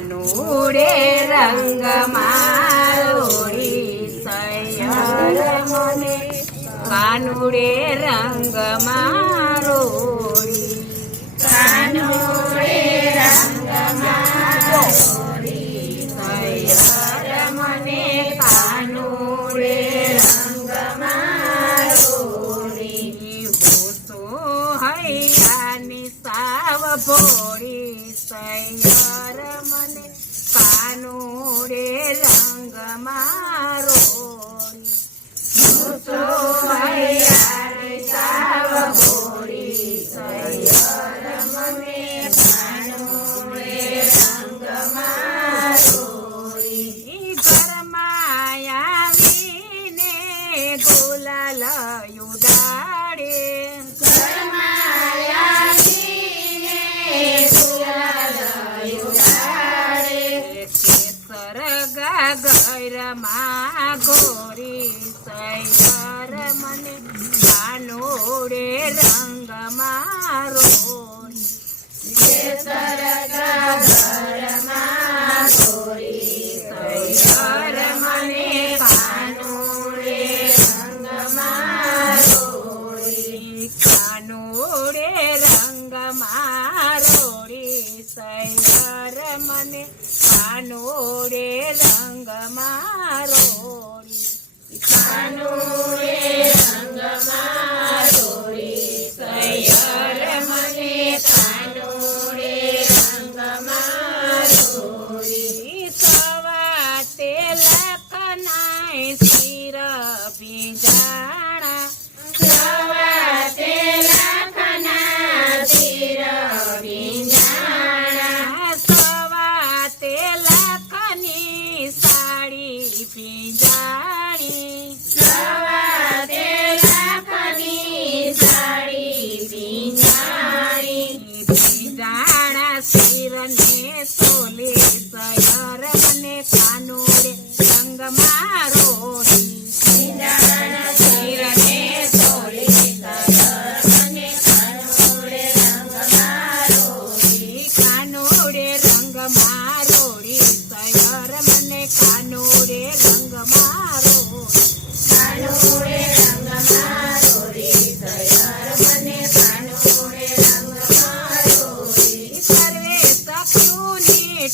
કાનુડે રંગ મારોડી સૈયર મને કાનુડે રંગ મારોડી કાનુડે રંગ મારોડી સૈયર મને કાનુડે રંગ મારોડી ભૂસો હૈયાની સાવ ભોળી સૈયર મને કાનુડે રંગ મારોડી ભૂસો હૈયાની સાવ ભોળી સૈયર મને કાનુડે રંગ મારોડી ઘરમાં આવીને ગુલાલ ઉડાડે ઘરમાં આવીને ગુલાલ ઉડાડે કેસર ગાગરમાં ગોરી સૈયર મને કાનુડે રંગ મારોડી કેસર ગાગરમાં ગોરી સૈયર મને કાનુડે રંગ મારોડી કાનુડે રંગ મારોડી સૈયર મને કાનુડે રંગ મારોડી કાનુડે રંગ મારોડી સૈયર મને કાનુડે રંગ મારોડી સવાતે લખનાય શિર ભીંજાણા સવાતે લખના શિર ભીંજાણા સવાતે લખની સાડી ભીંજાણી સવાતે લખની સાડી ભીંજાણી ભીંજાણા શિરને તોલે સૈયર મને કાનુડે રંગ મારોડી ભીંજાણા શિરને તોલે સૈયર મને કાનુડે રંગ મારોડી કાનુડે રંગ મારોડી સૈયર મને કાનુડે રંગ મારોડી કાનુડે રંગ મારોડી સૈયર મને કાનુડે રંગ મારોડી સર્વે સખ્યુની